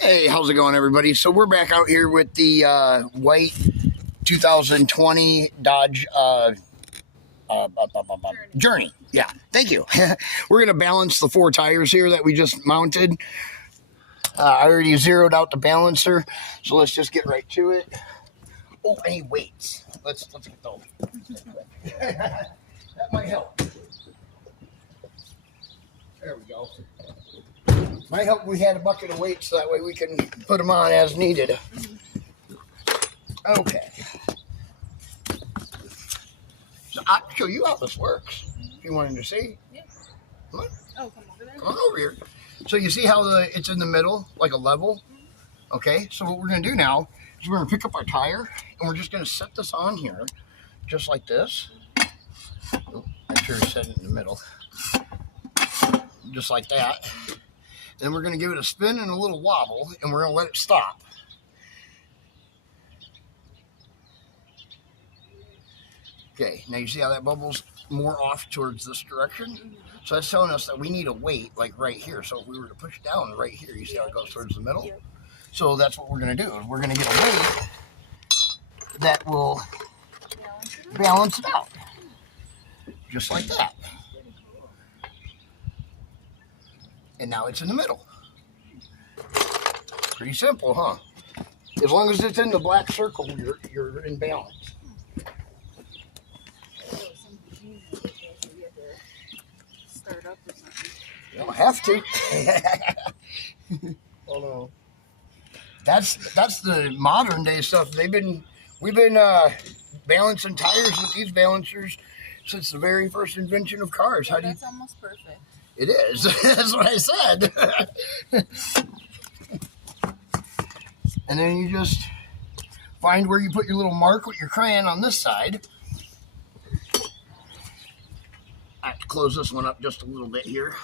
Hey, how's it going, everybody? So we're back out here with the white 2020 Dodge Journey. Yeah, thank you. We're going to balance the 4 tires here that we just mounted. I already zeroed out the balancer, so let's just get right to it. Oh, any weights? Let's get those. That might help. There we go. Might help we had a bucket of weights, so that way we can put them on as needed. Okay. So I'll show you how this works, if you wanted to see. Yeah. Come on. Oh, come over there. Come on over here. So you see how it's in the middle, like a level? Okay, so what we're going to do now is we're going to pick up our tire, and we're just going to set this on here, just like this. Oh, I sure set it in the middle. Just like that. Then we're going to give it a spin and a little wobble, and we're going to let it stop. Okay, now you see how that bubbles more off towards this direction? So that's telling us that we need a weight, like right here. So if we were to push it down right here, you see how it goes towards the middle? So that's what we're going to do. We're going to get a weight that will balance it out. Just like that. And now it's in the middle. Pretty simple, huh? As long as it's in the black circle, you're in balance. Start up or something. You don't have to. Oh no. That's the modern day stuff. We've been balancing tires with these balancers since the very first invention of cars. Yeah, that's almost perfect. It is. That's what I said. And then you just find where you put your little mark with your crayon on this side. I have to close this one up just a little bit here.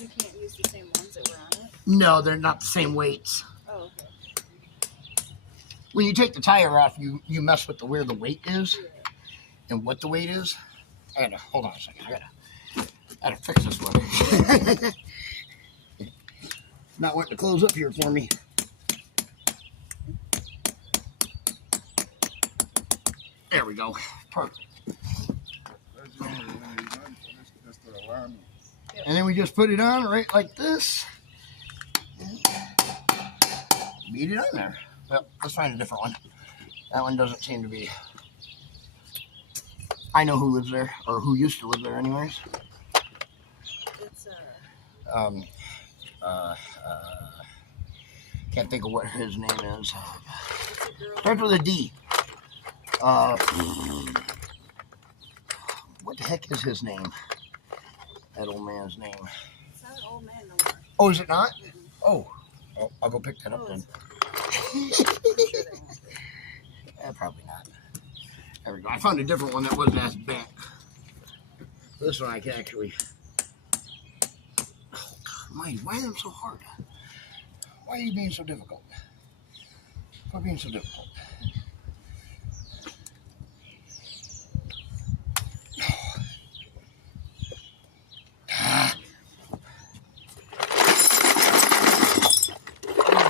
You can't use the same ones that were on it? No, they're not the same weights. Oh, okay. When you take the tire off, you mess with where the weight is and what the weight is. Hold on a second. I gotta fix this one. Not wanting to close up here for me. There we go. Perfect. And then we just put it on right like this. Beat it on there. Well, let's find a different one. That one doesn't seem to be. I know who lives there, or who used to live there, anyways. It's Can't think of what his name is. a girl. Starts with a D. What the heck is his name? That old man's name. It's not an old man no more. Oh, is it not? Oh, I'll go pick that up Oh, then. I'm sure they won't. Probably not. There we go. I found a different one that wasn't as bent. This one I can actually. Oh, God, Mike, why are they so hard? Why are you being so difficult? Quit being so difficult.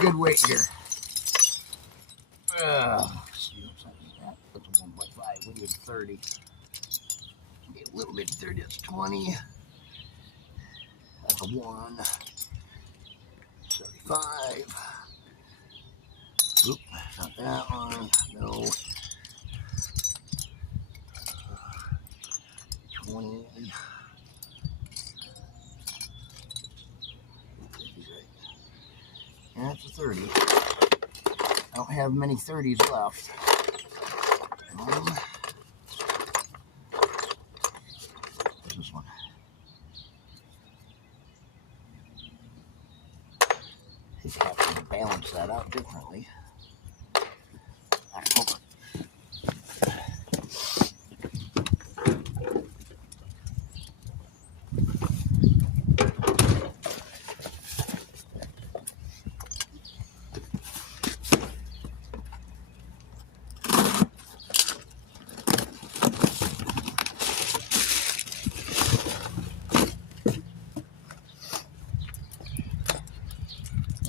Good weight here. See what's that? That's a 1.5. We need 30. Need a little bit of 30. That's 20. That's a 1. 75. Oop, not that one. No. 20. That's a 30. I don't have many 30s left. What's this one? He's having to balance that out differently. Alright, hold on.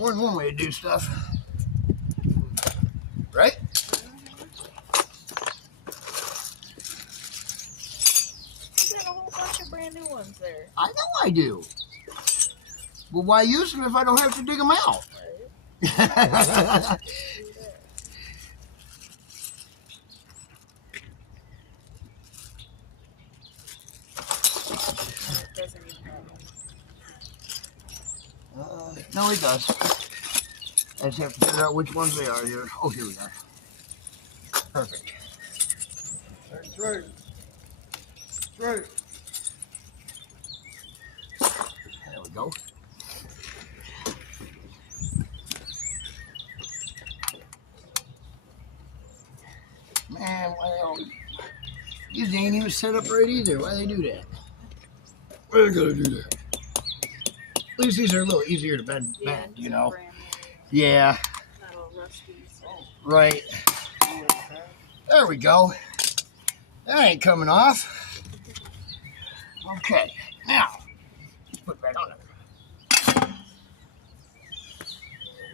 More than one way to do stuff. Right? You got a whole bunch of brand new ones there. I know I do. Well, why use them if I don't have to dig them out? Right? It doesn't even have No, it does. I just have to figure out which ones they are here. Oh, here we are. Perfect. That's right. That's right. There we go. Man, why they all... These ain't even set up right either. Why they do that? Why they gotta do that? At least these are a little easier to bend, you know? brand new. Yeah, Not all rusty. So. right. There we go. That ain't coming off. Okay, now, let's put it back on there.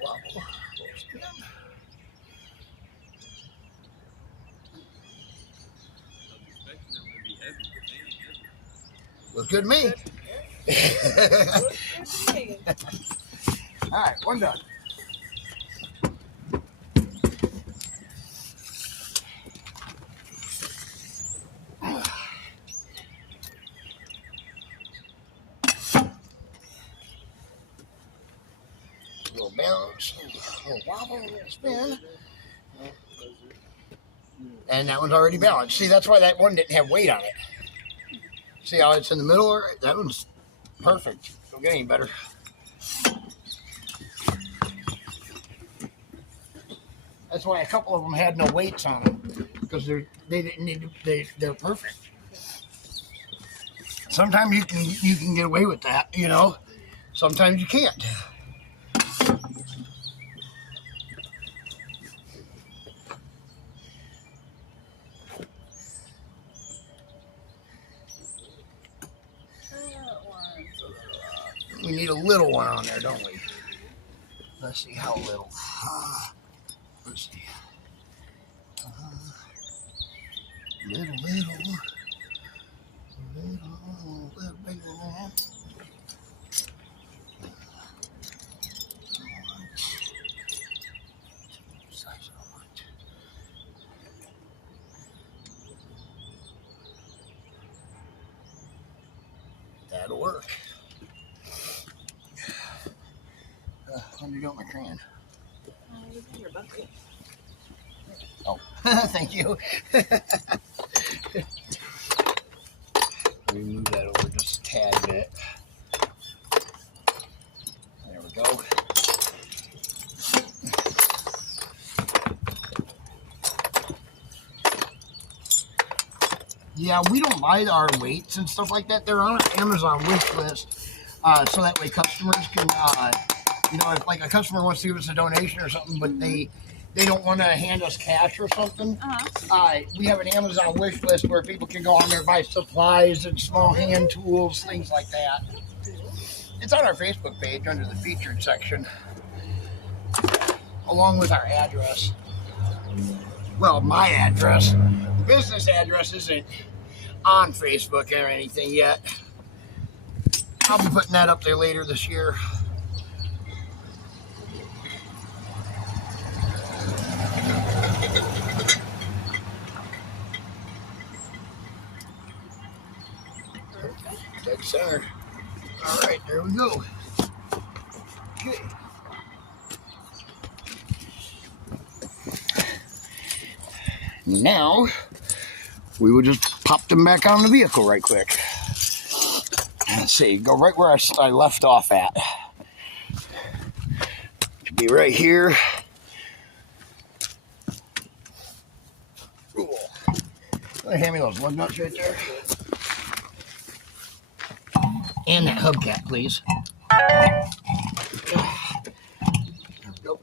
Wobble. Little spin. Looks good to me. Looks good to me. All right, one done. A little bounce, a little wobble, a little spin. And that one's already balanced. See, that's why that one didn't have weight on it. See how it's in the middle? All right, that one's perfect. Don't get any better. That's why a couple of them had no weights on them, because they didn't need to, they're perfect. Sometimes you can get away with that, you know. Sometimes you can't. That one's a little off. We need a little one on there, don't we? Let's see how little. Let's see. Little bigger than that. Size I want. That'll work. Let me go with my crayon. You got your bucket. Oh, thank you. We move that over just a tad bit. There we go. Yeah, we don't buy our weights and stuff like that. They're on an Amazon wish list, so that way customers can, you know, if like a customer wants to give us a donation or something, but they don't want to hand us cash or something. We have an Amazon wish list where people can go on there, buy supplies and small hand tools, things like that. It's on our Facebook page under the featured section, along with our address. Well, my address. The business address isn't on Facebook or anything yet. I'll be putting that up there later this year. Dead center. All right, there we go. Okay. Now, we will just pop them back on the vehicle right quick. Let's see, go right where I left off at. Should be right here. Cool. Hand me those lug nuts right there. And that hubcap, please. There we go.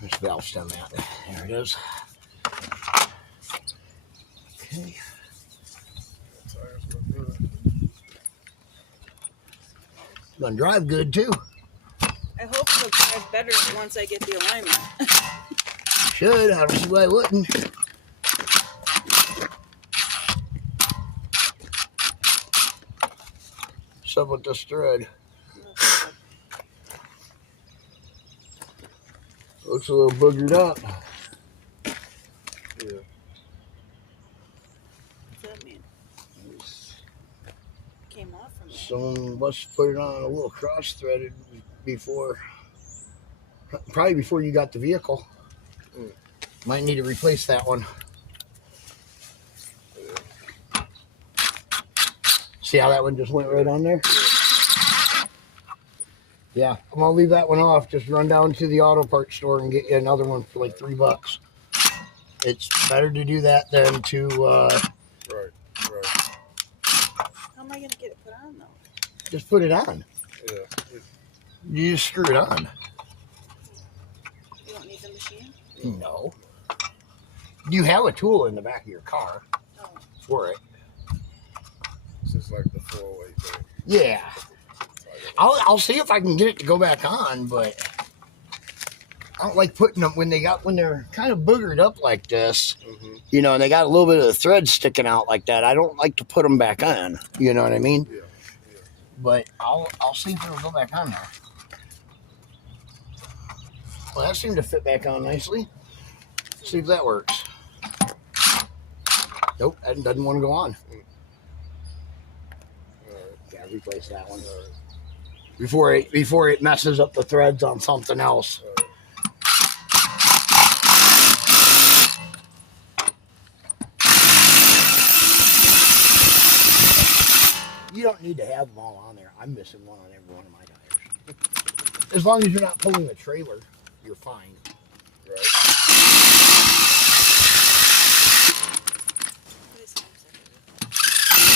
There's valve stem out. There it is. Okay. Gonna drive good too. I hope it'll drive better once I get the alignment. Should. I don't see why I wouldn't. What's up with this thread? Looks a little boogered up. Yeah. What's that mean? Came off from there. Someone must have put it on a little cross-threaded before. Probably before you got the vehicle. Might need to replace that one. See how that one just went right on there? Yeah, I'm gonna leave that one off. Just run down to the auto parts store and get you another one for like $3. It's better to do that than to Right. How am I going to get it put on, though? just put it on. Yeah. You just screw it on. You don't need the machine? No. You have a tool in the back of your car Oh. for it. It's just like the 408 thing. Yeah. I'll see if I can get it to go back on, but I don't like putting them when they're kind of boogered up like this, Mm-hmm. you know, and they got a little bit of the thread sticking out like that. I don't like to put them back on. You know what I mean? Yeah. But I'll see if it'll go back on there. Well, that seemed to fit back on nicely. See if that works. Nope, that doesn't want to go on. All right. Yeah, replace that one All right. before it messes up the threads on something else. All right. You don't need to have them all on there. I'm missing one on every one of my tires. As long as you're not pulling the trailer, you're fine. Right. This time's like-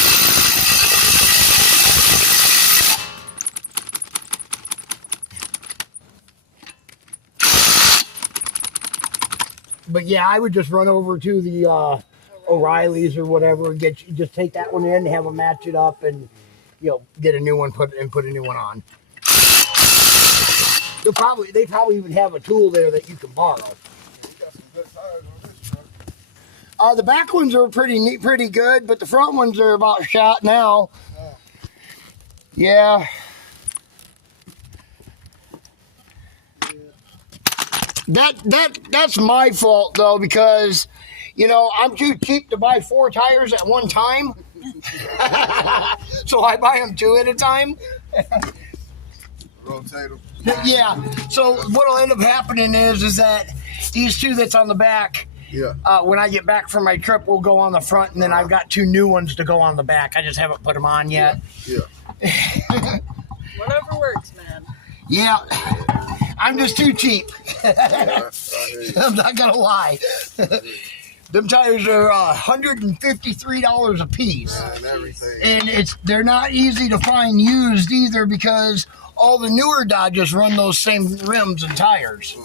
But yeah, I would just run over to the O'Reilly's or whatever and just take that one in, have them match it up, and get a new one put a new one on. They probably even have a tool there that you can borrow. You got some good tires on this truck. The back ones are pretty neat, pretty good, but the front ones are about shot now. Oh. Yeah. That's my fault though, because I'm too cheap to buy 4 tires at one time. So I buy them 2 at a time. Rotate them. Yeah. So what'll end up happening is that these 2 that's on the back, Yeah. when I get back from my trip, will go on the front, and then I've got 2 new ones to go on the back. I just haven't put them on yet. Yeah. Whatever works, man. Yeah. I'm just too cheap. I hear you. I'm not gonna lie. Them tires are $153 a piece, And everything. and they're not easy to find used either, because all the newer Dodges run those same rims and tires.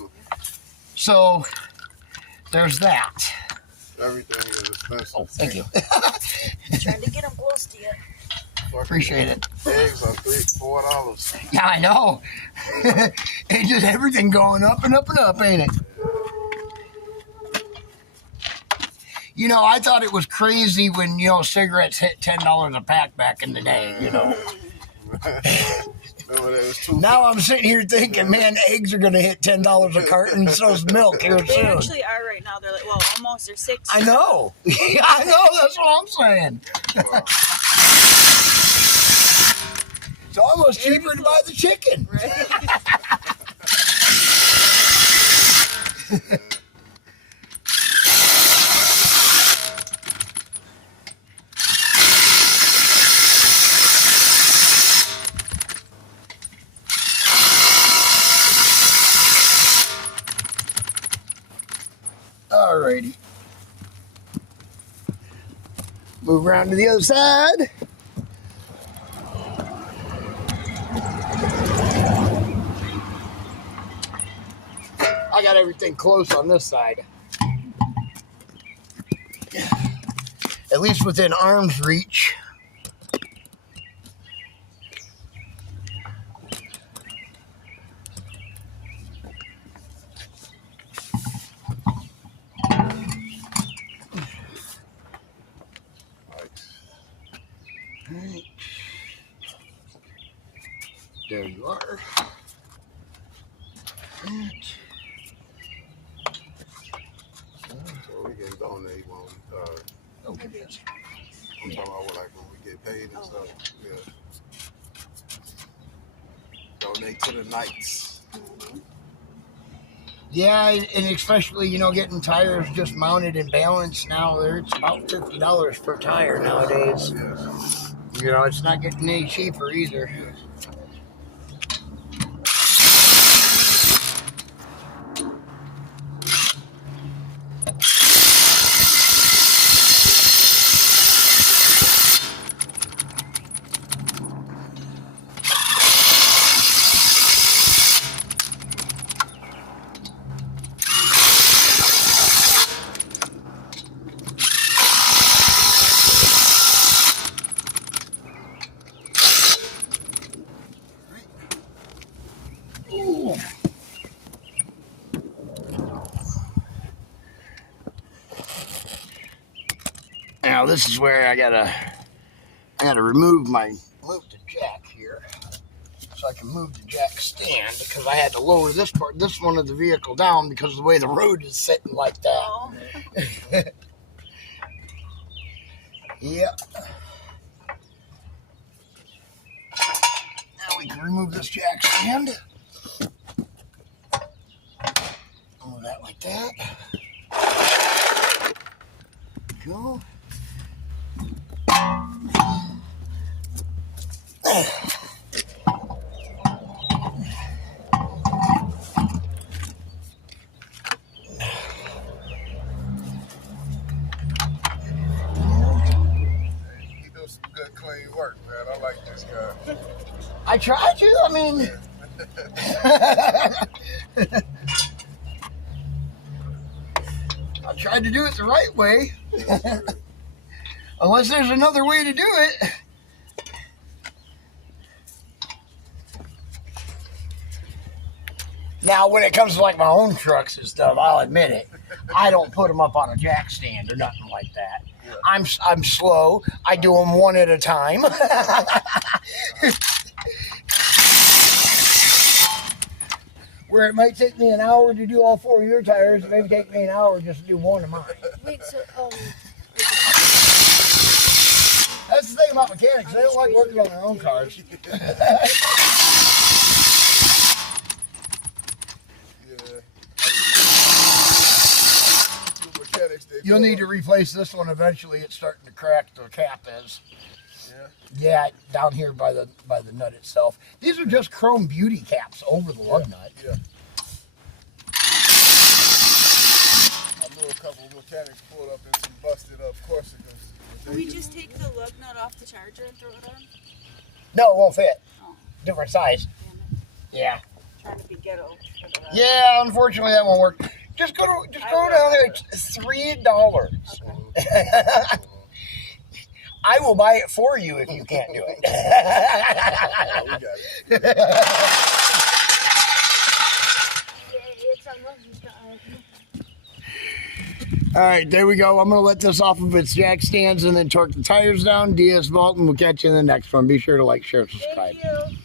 So there's that. Everything is expensive. Oh, thank you. Trying to get them close to you. Appreciate it. Eggs are $3-4. Yeah, I know. It's just everything going up and up and up, ain't it? I thought it was crazy when, cigarettes hit $10 a pack back in the day, Remember that was $2. Now I'm sitting here thinking, man, eggs are going to hit $10 a carton, and so's milk here They soon. actually are right now. They're like, well, almost. They're 6. I know. I know, that's what I'm saying. It's almost cheaper to buy the chicken. Right? Alrighty. Move around to the other side. I got everything close on this side. At least within arm's reach. There you are. So we can donate when Okay, yes. I'm talking about like when we get paid and stuff. Yeah. Donate to the Knights. Yeah, and especially, getting tires just mounted and balanced now, it's about $50 per tire nowadays. Yes. It's not getting any cheaper either. Ooh. Now this is where I gotta remove the jack here, so I can move the jack stand, because I had to lower this one of the vehicle down because of the way the road is sitting like that. Oh. Yep. Now we can remove this jack stand. Move that like that. Go. He does some good, clean work, man. I like this guy. I tried to. I mean, I tried to do it the right way. Unless there's another way to do it. Now, when it comes to like my own trucks and stuff, I'll admit it. I don't put them up on a jack stand or nothing like that. Yeah. I'm slow. I do them one at a time. Where it might take me an hour to do all 4 of your tires, it may take me an hour just to do one of mine. Wait, so That's the thing about mechanics. They don't like working on their own cars. You'll need to replace this one eventually. It's starting to crack. The cap is. Yeah, down here by the nut itself. These are just chrome beauty caps over the lug nut. Yeah. I know a couple of mechanics pulled up in some busted up Corsicas. Can we just take the lug nut off the Charger and throw it on? No, it won't fit. Oh, Different size. damn it. Yeah. Trying to be ghetto. Yeah, unfortunately that won't work. Just go down there. It's $3. Okay. I will buy it for you if you can't do it. Yeah, we got it. All right, there we go. I'm going to let this off of its jack stands and then torque the tires down. DS Vault, and we'll catch you in the next one. Be sure to like, share, subscribe. thank you.